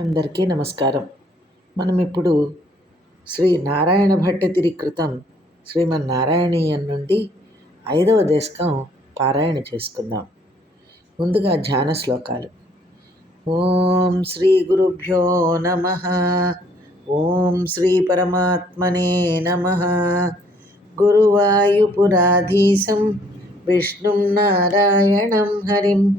అందరికీ నమస్కారం. మనం ఇప్పుడు శ్రీ నారాయణ భట్టతిరి కృతం శ్రీమన్నారాయణీయం నుండి ఐదవ దశకం పారాయణ చేసుకుందాం. ముందుగా ధ్యాన శ్లోకాలు. ఓం శ్రీ గురుభ్యో నమ. ఓం శ్రీ పరమాత్మనే నమ. గురువాయుపురాధీశం విష్ణుం నారాయణం హరిం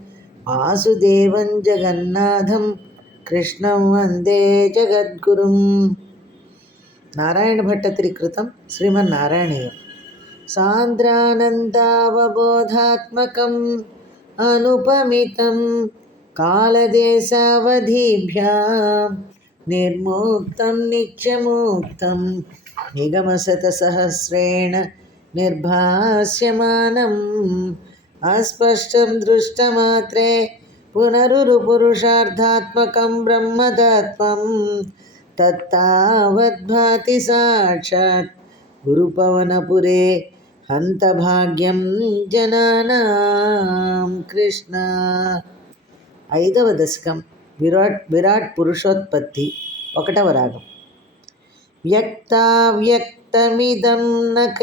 వాసుదేవం జగన్నాథం కృష్ణం వందే జగద్గురుం. నారాయణ భట్టతిరి కృతం శ్రీమన్నారాయణీయం సాంద్రానందావబోధాత్మకం అనుపమితం కాలదేశావధిభ్యా నిర్ముక్తం నిత్యముక్తం నిగమశతసహస్రేణ నిర్భాస్యమానం. అస్పష్టం దృష్టమాత్రే పునరురుపురుషార్థాత్మకం బ్రహ్మతత్వం తత్తావద్భాతి సాక్షాత్ గురుపవనపురే హంతభాగ్యం జనానాం కృష్ణ ఐదవ దశకం విరాట్ విరాట్ పురుషోత్పత్తి ఒకటవ రాగం వ్యక్తావ్యక్తమిదం న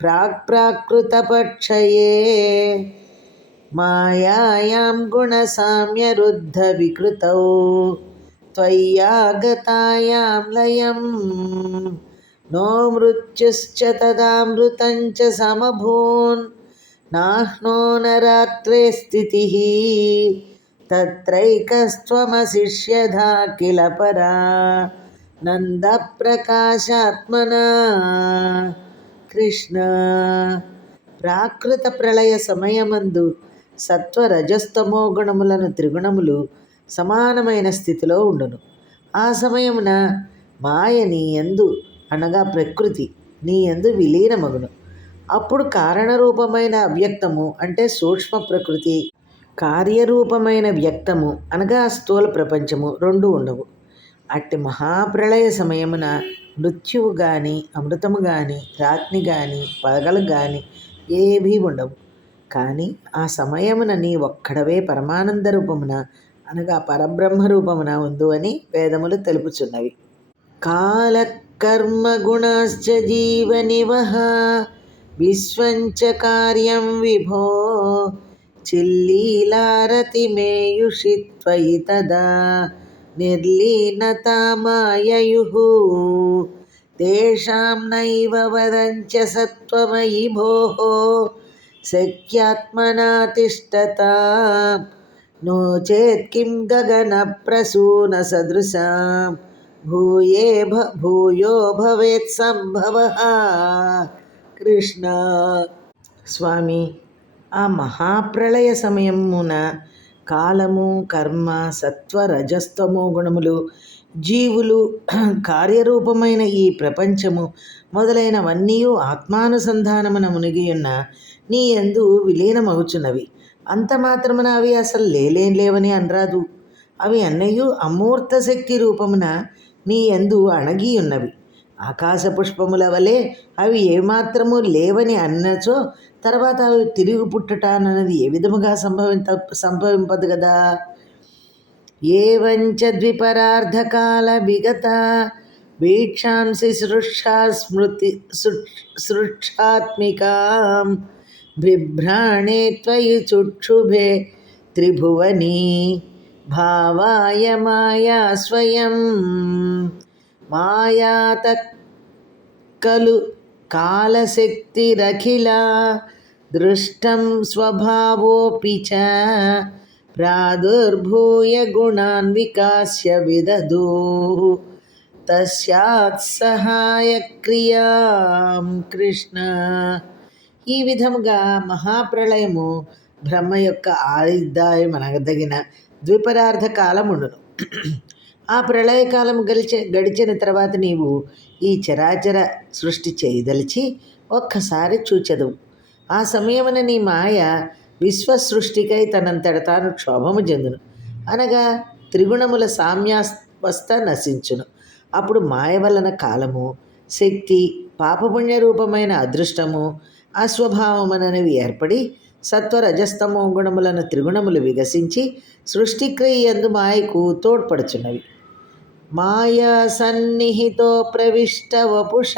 ప్రాక్ ప్రాకృతపక్షయే मायायां गुणसाम्यरुद्धविकृतौ त्वय्यागतायां लयं नो मृत्युश्च तदामृतं च समभून् नाह्नो न रात्रे स्थितिः तत्रैकस्त्वमशिष्यधा किल परा నందప్రకాశాత్మనా కృష్ణ ప్రాకృత ప్రళయ సమయమందు సత్వ రజస్తమో గుణములను త్రిగుణములు సమానమైన స్థితిలో ఉండును. ఆ సమయమున మాయ నీ ఎందు అనగా ప్రకృతి నీ ఎందు విలీనమగును. అప్పుడు కారణరూపమైన అవ్యక్తము అంటే సూక్ష్మ ప్రకృతి కార్యరూపమైన వ్యక్తము అనగా స్థూల ప్రపంచము రెండు ఉండవు. అట్టి మహాప్రళయ సమయమున మృత్యువు కానీ అమృతము కానీ రాత్ని కానీ పగలు కానీ ఏవీ ఉండవు. కానీ ఆ సమయమున నీ ఒక్కడవే పరమానంద రూపమున అనగా పరబ్రహ్మ రూపమున ఉందు అని వేదములు తెలుపుచున్నవి. కాలకర్మ గుణశ్చ జీవనివహ విశ్వంచ కార్యం విభో చిల్లీలారతిమేయుషి త్వయి తదా నిర్లీనతామాయయుः తేషాం నైవ వదంచ సత్వమయి భోः శక్యాత్మనా తిష్టత नो चेत् किं गगनप्रसूनसदृशां भूये भ भूयो भवेत् सम्भवः కృష్ణ స్వామి ఆ మహాప్రళయ సమయమున కాలము కర్మ సత్వ రజస్తమో గుణములు జీవులు కార్యరూపమైన ఈ ప్రపంచము మొదలైనవన్నీ ఆత్మానుసంధానమున మునిగియున్న నీ ఎందు విలీనమవుచున్నవి అంత మాత్రమున అవి అసలు లేలేం లేవని అనరాదు. అవి అన్నయ్యు అమూర్త శక్తి రూపమున నీ ఎందు అణగి ఉన్నవి ఆకాశ పుష్పముల వలె అవి ఏమాత్రము లేవని అన్నచో తర్వాత అవి తిరిగి పుట్టటానన్నది ఏ విధముగా సంభవింత సంభవింపదు కదా ఏవంచ ద్విపరార్ధకాల విగత వీక్షాంసి సృక్షా స్మృతి సృక్షాత్మికాం బిభ్రాణే త్వయి చుక్షుభే త్రిభువని భావాయ మాయా స్వయం. మాయాత కలు కాలశక్తిరఖిలా దృష్టం స్వభావోపి చ ప్రాదుర్భూయ గుణాన్ వికాస్య విదధూ తస్యాత్ సహాయక్రియాం కృష్ణ ఈ విధముగా మహాప్రళయము బ్రహ్మ యొక్క ఆయుద్ధాయం అనగదగిన ద్విపరార్థ కాలముండును ఆ ప్రళయకాలం గడిచే గడిచిన తర్వాత నీవు ఈ చరాచర సృష్టి చేయదలిచి ఒక్కసారి చూచెదవు. ఆ సమయమున నీ మాయ విశ్వ సృష్టికై తనంతట తాను క్షోభము చెందును అనగా త్రిగుణముల సామ్యావస్థ నశించును. అప్పుడు మాయ వలన కాలము శక్తి పాపపుణ్య రూపమైన అదృష్టము అస్వభావమనవి ఏర్పడి సత్వరజస్తమో గుణములను త్రిగుణములు వికసించి సృష్టిక్రియ యందు మాయకు తోడ్పడుచున్నవి. మాయా సన్నిహితో ప్రవిష్ట వపుష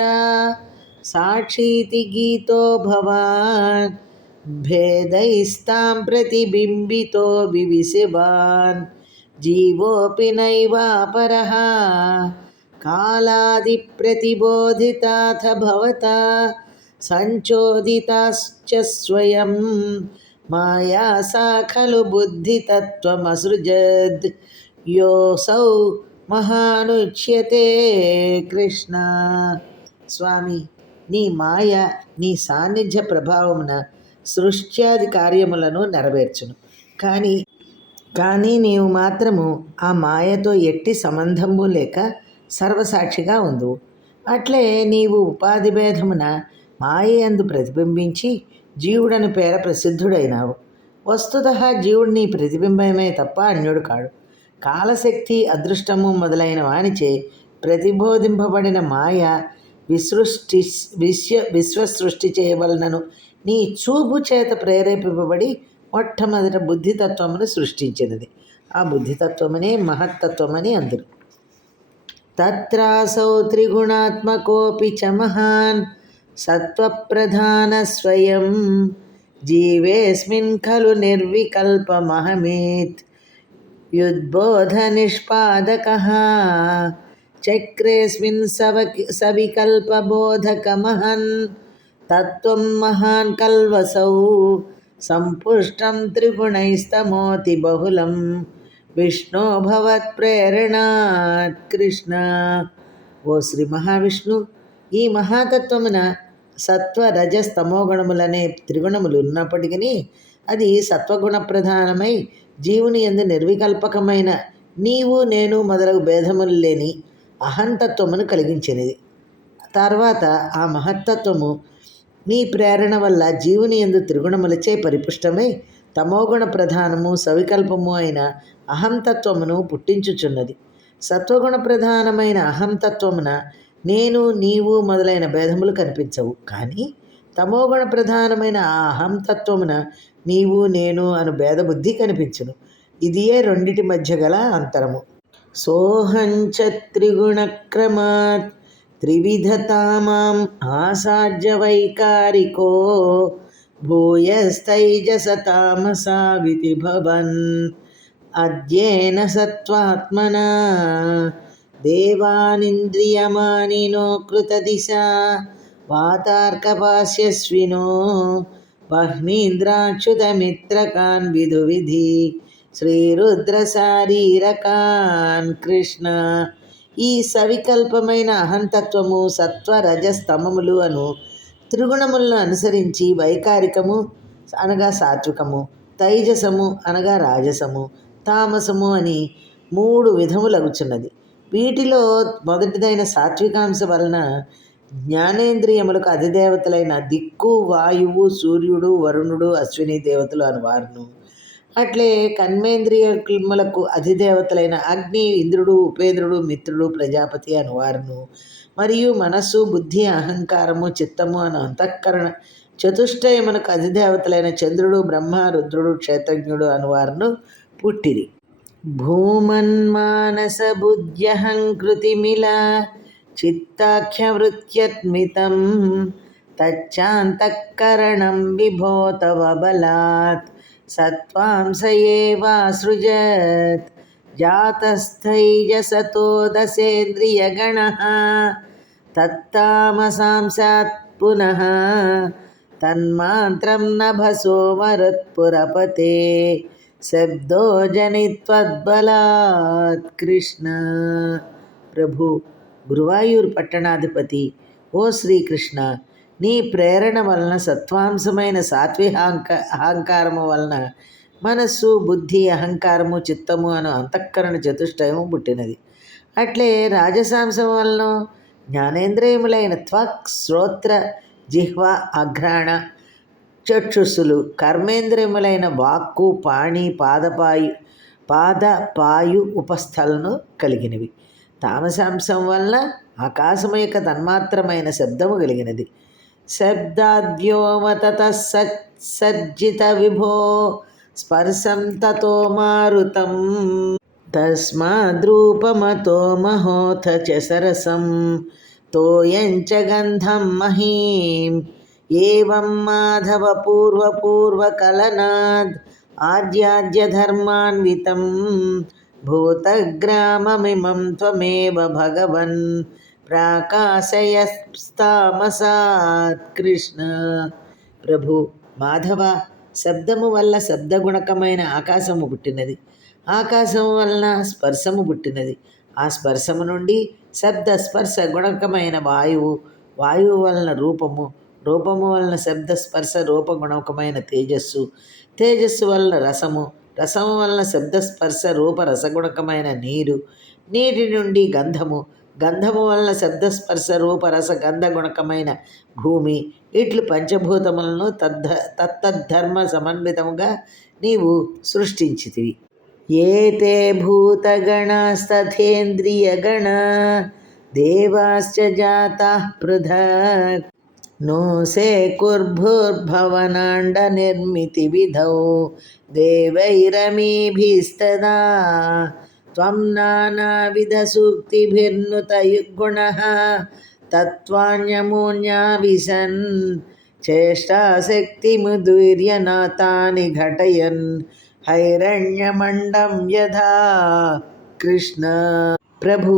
సాక్షీతి గీతో భవాన్. భేదైస్తాం ప్రతిబింబితో వివిశివాన్ జీవోపి నైవాపరः కాలాది ప్రతిబోధితాథ భవతా సంచోదితాశ్చ స్వయం మాయా సా ఖలు బుద్ధితత్వమసృజద్ యోసౌ మహానుచ్యతే కృష్ణ స్వామి నీ మాయ నీ సాన్నిధ్య ప్రభావమున సృష్ట్యాది కార్యములను నెరవేర్చును. కానీ కానీ నీవు మాత్రము ఆ మాయతో ఎట్టి సంబంధము లేక సర్వసాక్షిగా ఉండు అట్లే నీవు ఉపాధి భేదమున మాయందు ప్రతిబింబించి జీవుడని పేర ప్రసిద్ధుడైనావు. వస్తుత జీవుడు నీ ప్రతిబింబమే తప్ప అన్యుడు కాడు. కాలశక్తి అదృష్టము మొదలైన వానిచే ప్రతిబోధింపబడిన మాయ విసృష్టి విశ్వ విశ్వసృష్టి చేయవలనను నీ చూపు చేత ప్రేరేపింపబడి మొట్టమొదట బుద్ధితత్వమును సృష్టించినది. ఆ బుద్ధితత్వమనే మహత్తత్వమని అందరు. తత్రాసౌ త్రిగుణాత్మకోపి చ మహాన్ సత్వప్రధాన స్వయం జీవేస్మిన్ ఖలు నిర్వికల్పమహమేత్ యుద్బోధ నిష్పాదక చక్రేస్మిన్ సవ సవికల్పబోధకమహన్ తత్వం మహాన్ కల్వసౌ. సంపుష్టం త్రిగుణైస్తమోతి బహుళం. విష్ణో భవత్ ప్రేరణాత్ కృష్ణ. ఓ శ్రీ మహావిష్ణు ఈ మహాతత్వమున సత్వ రజస్ తమోగుణములనే త్రిగుణములు ఉన్నప్పటికీ అది సత్వగుణ ప్రధానమై జీవుని ఎందు నిర్వికల్పకమైన నీవు నేను మొదలగు భేదములు లేని అహంతత్వమును కలిగించినది. తర్వాత ఆ మహత్తత్వము నీ ప్రేరణ వల్ల జీవుని ఎందు త్రిగుణములచే పరిపుష్టమై తమోగుణ ప్రధానము సవికల్పము అయిన అహంతత్వమును పుట్టించుచున్నది. సత్వగుణ ప్రధానమైన అహంతత్వమున నేను నీవు మొదలైన భేదములు కనిపించవు. కానీ తమోగుణ ప్రధానమైన ఆ అహంతత్వమున నీవు నేను అను భేదబుద్ధి కనిపించును. ఇదియే రెండిటి మధ్య గల అంతరము. సోహంచ త్రిగుణక్రమాత్ त्रिविधतामाम् आसाद्य वैकारिको भूयस्तैजसतामसाविति भवन्। अद्येन सत्त्वात्मना देवानिन्द्रियमानिनो कृतदिशा वातार्कपास्यस्विनो बह्मीन्द्राच्युतमित्रकान् विधुविधि श्रीरुद्रशारीरकान् कृष्ण ఈ సవికల్పమైన అహంతత్వము సత్వ రజస్తమములు అను త్రిగుణములను అనుసరించి వైకారికము అనగా సాత్వికము తైజసము అనగా రాజసము తామసము అని మూడు విధములగుచున్నది. వీటిలో మొదటిదైన సాత్వికాంశ వలన జ్ఞానేంద్రియములకు అధిదేవతలైన దిక్కు వాయువు సూర్యుడు వరుణుడు అశ్విని దేవతలు అని వారును. అట్లే కర్మేంద్రియములకు అధిదేవతలైన అగ్ని ఇంద్రుడు ఉపేంద్రుడు మిత్రుడు ప్రజాపతి అని వారును. మరియు మనస్సు బుద్ధి అహంకారము చిత్తము అను అంతఃకరణ చతుష్టయమునకు అధిదేవతలైన చంద్రుడు బ్రహ్మ రుద్రుడు క్షేత్రజ్ఞుడు అనువారును పుట్టిరి. భూమన్మానస బుద్ధ్యహంకృతిమిల చిత్తాఖ్యవృత్యత్మితం తచ్చాంతఃకరణం విభోతవ బలాత్ సత్వాంస ఏవాసృజత్ జాతస్థైజసతో దశేంద్రియగణः తత్తామసాంశాత్ పునః తన్మాత్రం నభసో మరుత్పురపతే శబ్దో జనిత్వద్బలాత్ కృష్ణ ప్రభు గురువాయూర్ పట్టణాధిపతి ఓ శ్రీకృష్ణ నీ ప్రేరణ వలన సత్వాంశమైన సాత్విహాంక అహంకారము వలన మనస్సు బుద్ధి అహంకారము చిత్తము అను అంతఃకరణ చతుష్టయము పుట్టినది. అట్లే రాజసాంశం వలన జ్ఞానేంద్రియములైన త్వక్ శ్రోత్ర జిహ్వ అఘ్రాణ చక్షుస్సులు కర్మేంద్రియములైన వాక్కు పాణి పాదపాయు పాద పాయు ఉపస్థలను కలిగినవి. తామసాంశం వలన ఆకాశము యొక్క తన్మాత్రమైన శబ్దము కలిగినది. शब्दाद्योमततः सज्जितविभो। स्पर्शं ततो मारुतं तस्माद्रूपमतो महोथ च सरसं तोयं च गन्धं महीं एवं माधवपूर्वपूर्वकलनाद् आद्याद्यधर्मान्वितं भूतग्राममिमं त्वमेव भगवन्। ప్రాకాశయస్తామసాత్ కృష్ణ. ప్రభు మాధవ శబ్దము వల్ల శబ్దగుణకమైన ఆకాశము పుట్టినది. ఆకాశము వలన స్పర్శము పుట్టినది. ఆ స్పర్శము నుండి శబ్ద స్పర్శ గుణకమైన వాయువు వాయువు వలన రూపము రూపము వలన శబ్ద స్పర్శ రూపగుణకమైన తేజస్సు తేజస్సు వలన రసము రసము వలన శబ్ద స్పర్శ రూప రసగుణకమైన నీరు నీటి నుండి గంధము గంధము వలన శబ్దస్పర్శ రూపరస గంధగుణకమైన భూమి. ఇట్లు పంచభూతములను తద్ధ తత్తద్ధర్మ సమన్వితముగా నీవు సృష్టించితివి. ఏతే భూతగణస్తథేంద్రియగణ దేవాశ్చ జాతా పృథ నోసే కుర్భుర్భవనాండ నిర్మితి విధౌ దేవైరమీభిస్తదా. త్వం నానావిధసూక్తిభిర్నుతయుగుణः తత్వాన్యమూన్యా విశన్ చేష్టాశక్తిముదీర్యనాథాని ఘటయన్ హైరణ్యమండం యథా కృష్ణ ప్రభు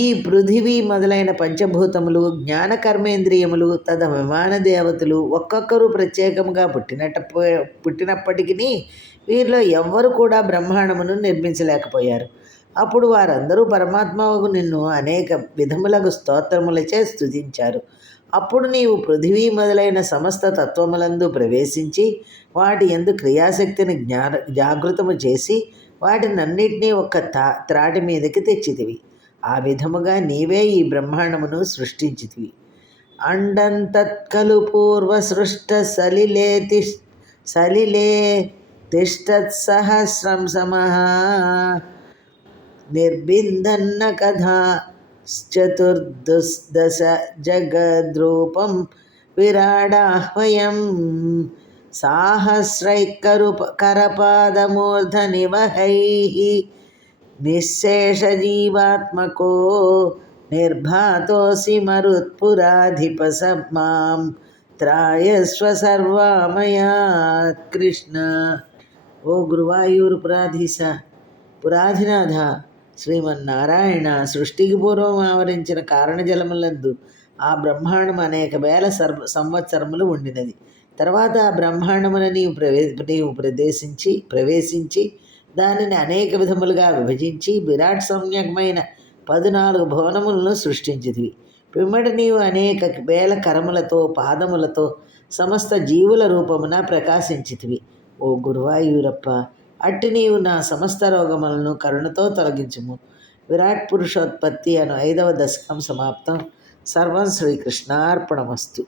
ఈ పృథివీ మొదలైన పంచభూతములు జ్ఞానకర్మేంద్రియములు తద విమాన దేవతలు ఒక్కొక్కరు ప్రత్యేకంగా పుట్టినట్ట పుట్టినప్పటికీ వీరిలో ఎవ్వరు కూడా బ్రహ్మాండమును నిర్మించలేకపోయారు. అప్పుడు వారందరూ పరమాత్మకు నిన్ను అనేక విధములకు స్తోత్రములచే స్తుతించారు. అప్పుడు నీవు పృథివీ మొదలైన సమస్త తత్వములందు ప్రవేశించి వాటి ఎందు క్రియాశక్తిని జ్ఞా జాగృతము చేసి వాటినన్నిటినీ ఒక్క తా త్రాటి మీదకి తెచ్చితివి. ఆ విధముగా నీవే ఈ బ్రహ్మాండమును సృష్టించితివి. అండంతత్కలు పూర్వ సృష్ట సలిలే తిష్ సలిలే తిష్టత్సహస్రం సమః निर्बिन्दन्न कथा चतुर्दुस्दश जगद्रूपं विराडाः वयं साहस्रैकरुप करपादमूर्धनिवहैः निःशेषजीवात्मको निर्भातोऽसि मरुत्पुराधिपसं त्रायस्व सर्वामयात् कृष्ण। ओ गुरुवायूरुपुराधीश, पुराधिनाथ శ్రీమన్నారాయణ సృష్టికి పూర్వం ఆవరించిన కారణజలములందు ఆ బ్రహ్మాండం అనేక వేల సర్వ సంవత్సరములు ఉండినది. తర్వాత ఆ బ్రహ్మాండమున నీవు ప్రవే నీవు ప్రదేశించి ప్రవేశించి దానిని అనేక విధములుగా విభజించి విరాట్ సమ్యకమైన పద్నాలుగు భవనములను సృష్టించితివి. పిమ్మట నీవు అనేక వేల కరములతో పాదములతో సమస్త జీవుల రూపమున ప్రకాశించితివి. ఓ గురువాయూరప్ప అట్టి నీవు నా సమస్త రోగములను కరుణతో తొలగించుము. విరాట్ పురుషోత్పత్తి అను ఐదవ దశకం సమాప్తం. సర్వం శ్రీకృష్ణార్పణమస్తు.